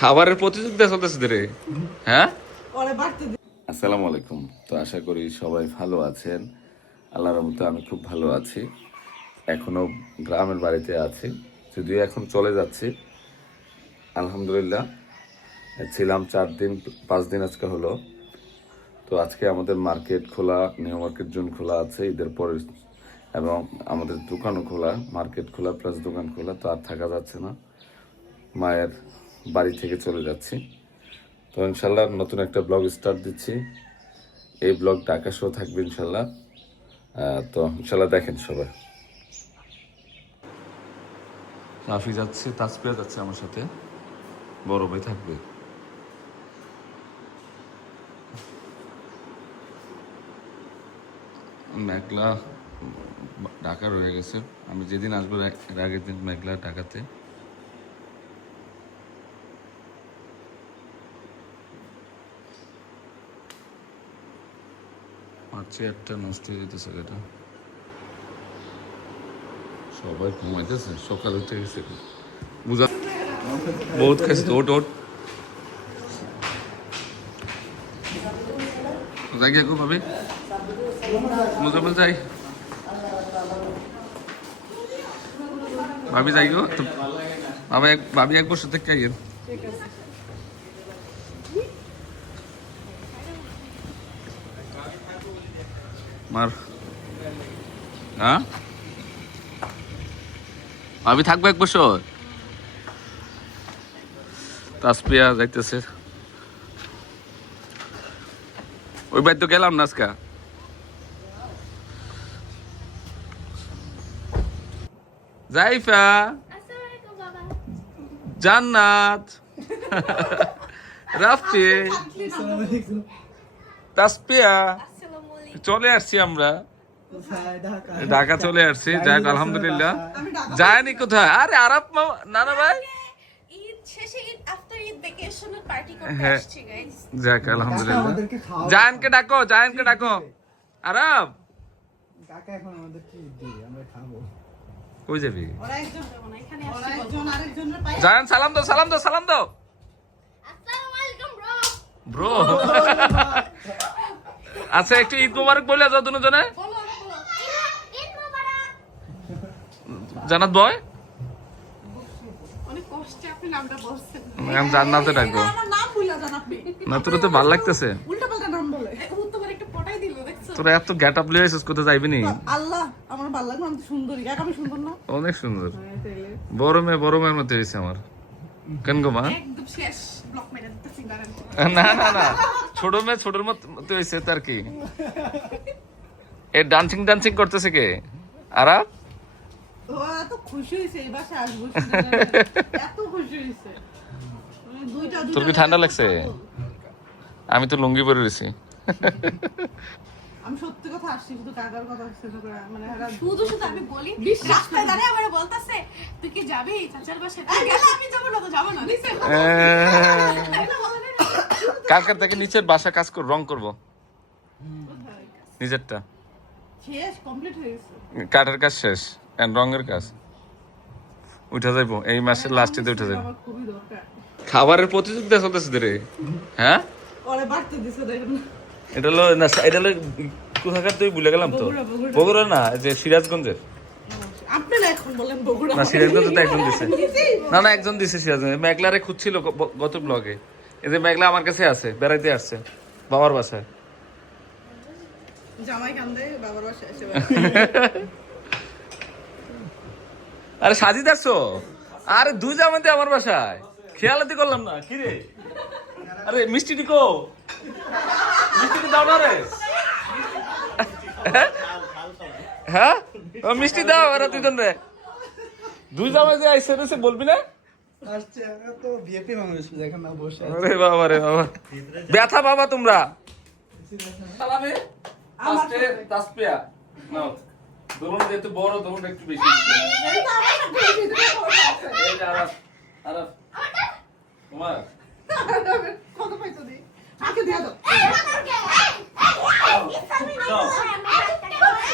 খাবারের প্রতিযোগিতা চলতেছে রে। হ্যাঁ, আসসালামু আলাইকুম। তো আশা করি সবাই ভালো আছেন। আল্লাহর রহমতে আমি খুব ভালো আছি। এখনো গ্রামের বাড়িতে আছি, যদিও এখন চলে যাচ্ছি। আলহামদুলিল্লাহ, ছিলাম 4 দিন 5 দিন আজকে হলো। তো আজকে আমাদের মার্কেট খোলা, নিউ মার্কেট জোন খোলা আছে ঈদের পরে, এবং আমাদের দোকানও খোলা, মার্কেট খোলা প্লাস দোকান খোলা। তো আর থাকা যাচ্ছে না, মায়ের বাড়ি থেকে চলে যাচ্ছি। তো ইনশাল্লাহ নতুন একটা ব্লগ স্টার্ট দিচ্ছি। এই ব্লগ ঢাকা শো থাকবে ইনশাল্লাহ। তো ইনশাল্লাহ দেখেন সবাই। রাফি যাচ্ছে, তাসপিয়া যাচ্ছে আমার সাথে, বড় ভাই থাকবে। মেঘলা ঢাকা রয়ে গেছে। আমি যেদিন আসবো এর আগের দিন মেঘলা ঢাকাতে। আর চেয়ারটা নষ্ট হয়ে যেতেছে, এটা সবাই ঘুমাইতেছে, সকাল উঠে গেছে বুঝা বহুত খাইছে। তো ওট ওট যাই গিয়ে ভাবি মুজাফর যাই, ভাবি যাই গো। তো ভাবি এক বছর থেকে আইয়েন। মার হ্যাঁ, ভাবি থাকবো এক বছর। তাসপিয়া যাইতেছে, ওই বাড়ি তো গেলাম না আজকে। জাইফা, জান্নাত, রাফি, তাসপিয়া, চলে আসছি আমরা, ঢাকা চলে আসছি। যাই হোক আলহামদুলিল্লাহ। যায়নি কোথায়? আরে আরাপ নানা ভাই, হ্যাঁ যাক আলহামদুলিল্লাহ। জায়ানকে ডাকো, জায়ানকে ডাকো। আরাব কই যাবি? জায়ান সালাম দাও, সালাম দাও, সালাম দাও ব্রো। আচ্ছা একটু ঈদ মোবারক বলে যাও দুজনে। জান্নাত বয়, আমি জান্নাতে ডাকবো না। তোর তো ভালো লাগতেছে, তোরা এত গেট আপ লিয়ে এসেছিস, কোথায় যাইবি নি? অনেক সুন্দর, বড় মেয়ের মতো হয়েছে আমার। কেন গো মা? না না না, ছোটর মতো হয়েছে। তার কি এ ডান্সিং করতেছে কে? আরাব তোর কি ঠান্ডা লাগছে? আমি তো লুঙ্গি পরে রয়েছি। আমি সত্যি কথা আসছি, শুধু টাকার কথা আসছে মানে শুধু আমি বলি রাস্তায় দাঁড়িয়ে আমারে বলতাছে তুই কি যাবি চাচার বাসায়? গেলে আমি যাব না, তো যাব না। কালকার থেকে নিচের বাসা কাজ কর, রং করব নিজেরটা শেষ, কমপ্লিট হয়ে গেছে, কাঠের কাজ শেষ, এন্ড রঙের কাজ উঠে যাইবো এই মাসের লাস্টে উঠে যাইবো। আমার খুবই দরকার। খাবারের প্রতিযোগিতা চলতেছে রে। হ্যাঁ, পরে বাড়তে দিছে দেখেন। এটা হলো না, এটা হলো কোথাকার তুই ভুলে গেলাম তো। বগুড়া না, যে সিরাজগঞ্জের। আপনি না এখন বলেন বগুড়া না, সিরাজগঞ্জে তো একজন দিছে। না না, একজন দিছে সিরাজগঞ্জে। মেঘলারে খুঁজছিল গত ব্লগে। এই যে মেঘলা আমার কাছে আছে, বেড়াইতে আসছে বাবার বাসায়। জামাই কান্দে বাবার বাসায় এসে। আরে সাজিদ আসছো? আরে দুই জামাইতে আমার বাসায়, খেয়ালতি করলাম না। কি রে? আরে মিষ্টি দিকো, মিষ্টি দাও না রে। হ্যাঁ মিষ্টি দাও, এরা দুজন রে। দুই জামাই যে আইসে রে, বলবি না? আরে বাবা রে বাবা, ব্যথা বাবা তোমরা। তাসপিয়া নাও, ধরুন যেহেতু বড়, ধরুন একটু বেশি। তোমার কত পয়সা দিই? মাকে দিয়ে দাও,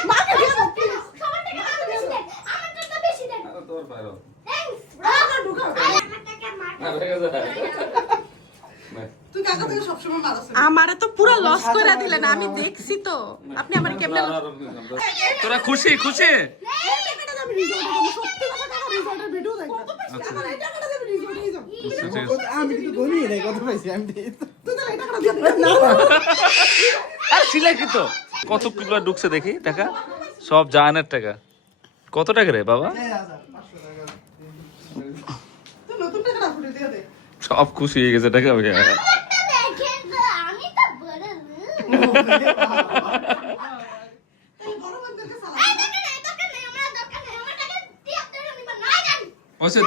মাকে দিয়ে দাও। আমারে তো পুরো লস করে দিলেন, আমি দেখছি তো আপনি আমার কেমনে তোরা খুশি খুশি? কতগুলো ঢুকছে দেখি টাকা, সব জাহানের টাকা। কত টাকা রে বাবা? সব খুশি হয়ে গেছে টাকা।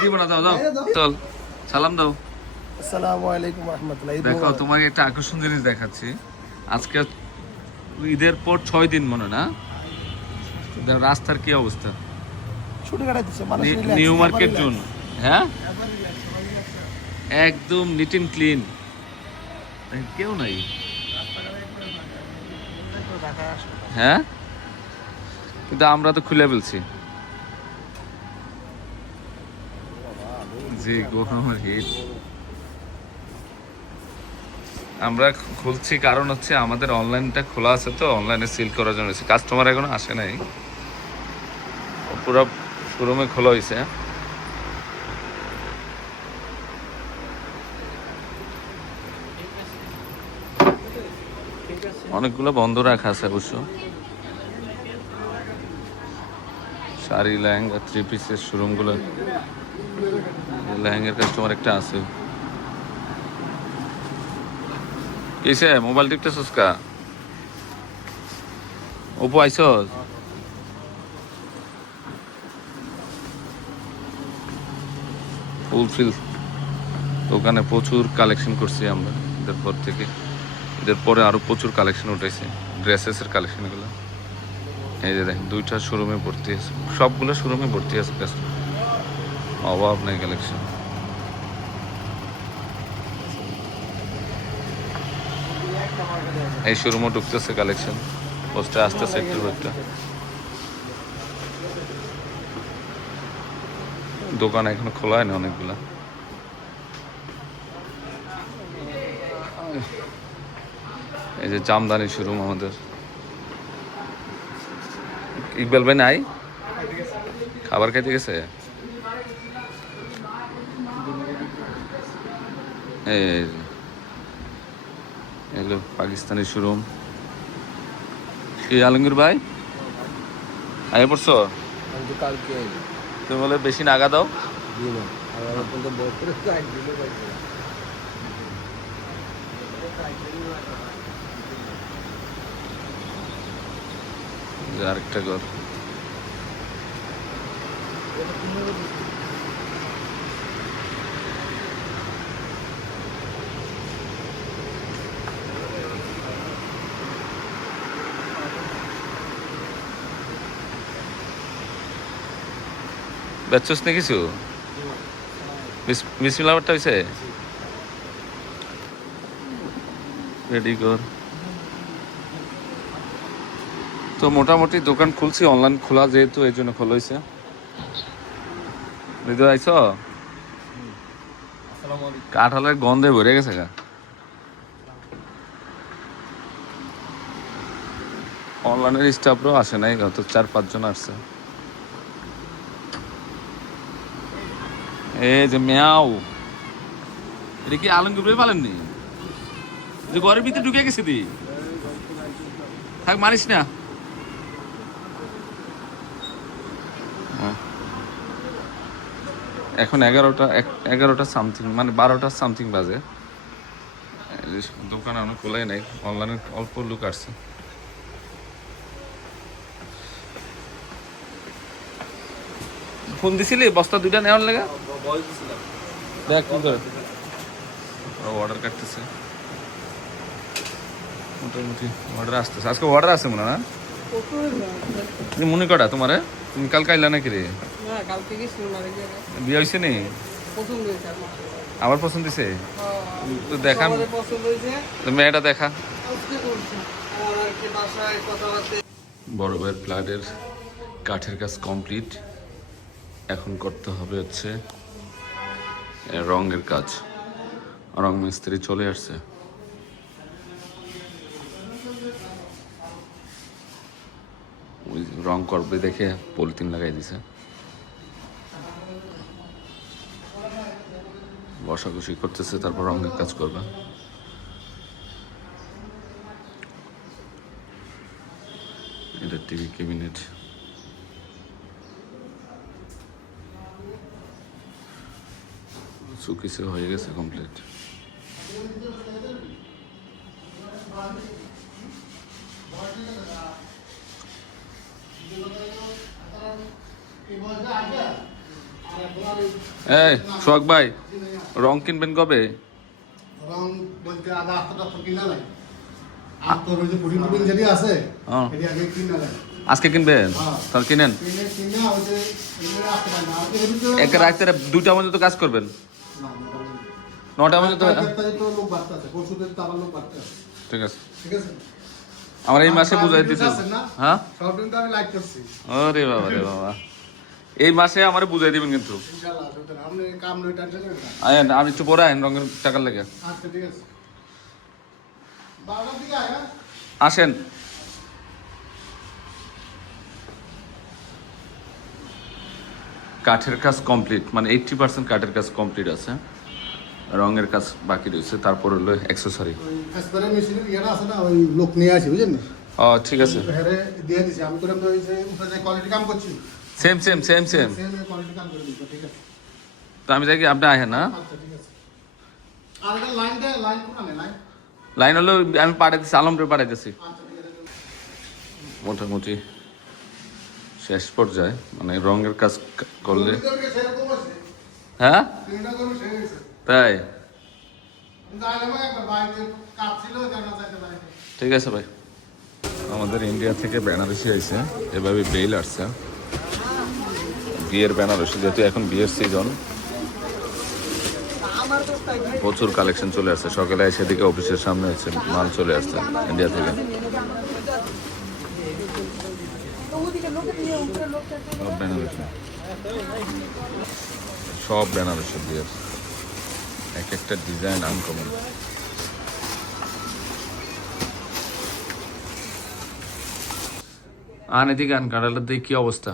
দিব না, দাও দাও, চল সালাম দাও। আসসালামু আলাইকুম ওয়া রাহমাতুল্লাহি। দেখো তোমাকে একটা আকর্ষণ জিনিস দেখাচ্ছি। আজকে ঈদের পর 6 দিন মনে না, রাস্তার কি অবস্থা? ছুটি কাটাইতেছে মানুষ, নিউ মার্কেট জোন, হ্যাঁ একদম নিট এন্ড ক্লিন, কেউ নাই। হ্যাঁ কিন্তু আমরা তো খুলে ফেলছি। জি গরমের হিট। আমরা খুলছি কারণ হচ্ছে আমাদের অনলাইনটা খোলা আছে, তো অনলাইনে সেল করার জন্য। কাস্টমার এখনো আসে নাই, পুরো শোরুমে খোলা হয়েছে। অনেকগুলো বন্ধ রাখা আছে অবশ্য। শাড়ি, লেহেঙ্গা, 3 পিসের শোরুমগুলো, লেহেঙ্গার কাস্টমার একটা আছে। কিসে মোবাইল টিপতেছস কা? ওপো আইছস? ফুলফিল দোকানে প্রচুর কালেকশন করছি আমরা ঈদের পর থেকে। ঈদের পরে আরো প্রচুর কালেকশন উঠেছে, ড্রেসেসের কালেকশন এগুলো। এই যে দেখেন 2টা শোরুমে ভর্তি আছে, সবগুলো শোরুমে ভর্তি আছে কাস্টমার, অভাব নেই কালেকশন। এই শোরুমও ঢুকতেছে কালেকশন, পোস্টে আসতেছে একটু একটা। দোকান এখনো খোলা হয়নি অনেকগুলা। এই যে জামদানি শোরুম আমাদের। ইকবাল ভাই নাই, খাবার খাইতে গেছে। এগুলো পাকিস্তানি শোরুম। কি আলমগীর ভাই আগে পড়ছো? তুমি বলে বেশি নাগা দাও। আরেকটা ঘর। বেচছস না কিছু? বিসমিল্লাহ বারটা হয়েছে, রেডি কর। তো মোটামুটি দোকান খুলছি, অনলাইন খোলা যেহেতু এই জন্য খোলা হয়েছে। হৃদয় আইছ? কাঁঠালের গন্ধে ভরে গেছে গা। অনলাইনের স্টাফরাও আসে নাই, গত 4-5 জন আসছে। এই যে মেয়াও, এটা কি আলমগীর পালেননি? যে ঘরের ভিতরে ঢুকে গেছে দি, থাক মারিস না। এখন 11টা সামথিং, মানে 12টা সামথিং বাজে। দোকান অনেক খোলাই নাই, অনলাইনে অল্প লোক আসছে। ফোন দিছিলি বস্তা 2টা নেওয়ার লাগা? দেখ কি করে অর্ডার কাটতেছে, মোটামুটি অর্ডার আসতেছে। আজকে অর্ডার আছে মনে না? মনে কটা তোমার? তুমি কাল কাইলা নাকি রে? বিয়ে হয়েছে নি? আবার পছন্দ দিছে তো দেখান, মেয়েটা দেখা। বড় ভাইয়ের ফ্ল্যাটের কাঠের কাজ কমপ্লিট, এখন করতে হবে হচ্ছে রঙের কাজ। রং মিস্ত্রি চলে আসছে। ওই রং করবে দেখে পলিথিন লাগাই দিছে। বসাবসি করতেছে, তারপর রঙের কাজ করবে। এটা টিভি ক্যাবিনেট। সুকিসে হয়ে গেছে কমপ্লিট। এই সোহাগ ভাই, রং কিনবেন কবে? রং বলতে আধা হাতটা কিনা নাই। আর তোর ওই যে পুরি পুরি যেটি আছে হ্যাঁ। এটি আগে কিনা নাই। আজকে কিনবেন? হ্যাঁ। তাহলে কিনেন। কিনা ওই যে এগুলো রাখতে পারি না। আর এর তো একে রাখতে 2টা পর্যন্ত কাজ করবেন, 9টা পর্যন্ত। তো লোক বাড়তে আছে, পরশুদের তো আবার লোক বাড়তে আছে। ঠিক আছে, ঠিক আছে। আমার এই মাসে বুঝাই দিতে। হ্যাঁ, সব দিন তো আমি লাইক করছি। আরে বাবা রে বাবা, এই মাসে আমারে বুঝাই দিবেন কিন্তু। ইনশাআল্লাহ সুতরাং আপনি কাম নয় টেনশন করেন না। আয়েন, আমি একটু পরে আইন রঙের টাকার লেগে। আচ্ছা ঠিক আছে। 12টার দিকে আয়। আসেন। কাঠের কাজ কমপ্লিট, মানে 80% কাঠের কাজ কমপ্লিট আছে, রঙের কাজ বাকি রয়েছে। তারপর হলো অ্যাক্সেসরি। ওই এসপারে মেশিনের ইয়েটা আছে না, ওই লোক নিয়ে আসি বুঝেন না। ও ঠিক আছে, হেরে দিয়ে দিছি। আমি তো ওই যে উপরে যে কোয়ালিটি কাম করছি same same same same. Same quality কাম করে দিচ্ছি। ঠিক আছে। তো আমি দেখি আপনি আহেন না। আচ্ছা ঠিক আছে। আর এটা লাইন কোনখানে লাইন? লাইন হলো আমি পাঠাইতেছি, আলমরে পাঠাইতেছি। আচ্ছা ঠিক আছে। মোটামুটি শেষ পর্যায়ে, মানে রঙের কাজ করলে। ভিতরে সেরকম আছে। হ্যাঁ তিনটা গরু শেষ হয়েছে। তাই, যাইলাম একবার বাইরে কাজ ছিল কেন যাইতে পারি। ঠিক আছে ভাই। আমাদের ইন্ডিয়া থেকে বেনারসি আইছে, এভাবে বেল আসছে বিয়ের বেনারসি, যেহেতু এখন বিয়ের সিজন, প্রচুর কালেকশন চলে আসছে। সকালে এসে দিকে অফিসের সামনে হচ্ছে মাল চলে আসছে ইন্ডিয়া থেকে। সব বেনারসি, সব বেনারসি বিয়ের, এক একটা ডিজাইন আনকমন। আন এদিকে আন, কাঁঠালের দিয়ে কি অবস্থা?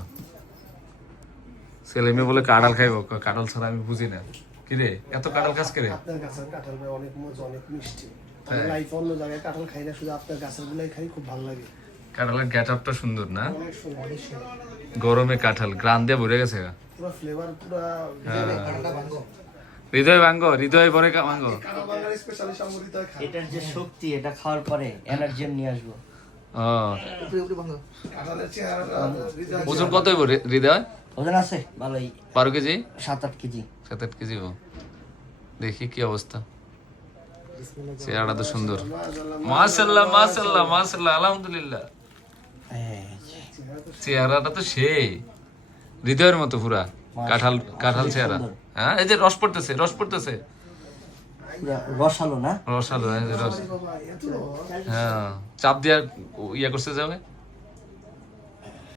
ছেলে মেয়ে বলে কাঁঠাল খাইবো, কাঁঠাল ছাড়া আমি বুঝি না। কিরে এত কাঁঠাল খাস কে রে? আপনার গাছের কাঁঠাল ভাই অনেক মজা, অনেক মিষ্টি। আমি লাইফ অন্য জায়গায় কাঁঠাল খাই না, শুধু আপনার গাছের গুলাই খাই, খুব ভালো লাগে। কাঁঠালের গেট আপটা সুন্দর না? অনেক সুন্দর, অনেক সুন্দর। গরমে কাঁঠাল গ্রান দিয়ে ভরে গেছে। পুরো ফ্লেভার, পুরো কাঁঠালটা ভাঙো। হৃদয় ভাঙ্গ, হৃদয় ভরে ভাঙ্গ। কাঁঠাল ভাঙার স্পেশালি সংগঠিত হয় খায়। এটার যে শক্তি, এটা খাওয়ার পরে এনার্জি নিয়ে আসবো। ও, কাঁঠালের চেহারাটা হৃদয় ওজন কত হইব হৃদয়? ওজন আছে ভালোই, 12 কেজি, 7-8 কেজি। 7-8 কেজি। দেখি কি অবস্থা। চেহারাটা তো সুন্দর। মাশাআল্লাহ মাশাআল্লাহ মাশাআল্লাহ, আলহামদুলিল্লাহ। চেহারাটা তো সেই হৃদয়ের মতো পুরা, কাঁঠাল কাঁঠাল চেহারা। হ্যাঁ, এই যে রস পড়তেছে, রস পড়তেছে, পুরা রসালো না? রসালো, এই যে রস। বাবা, এত হ্যাঁ, চাপ দিয়া ইয়া করতে যাবে।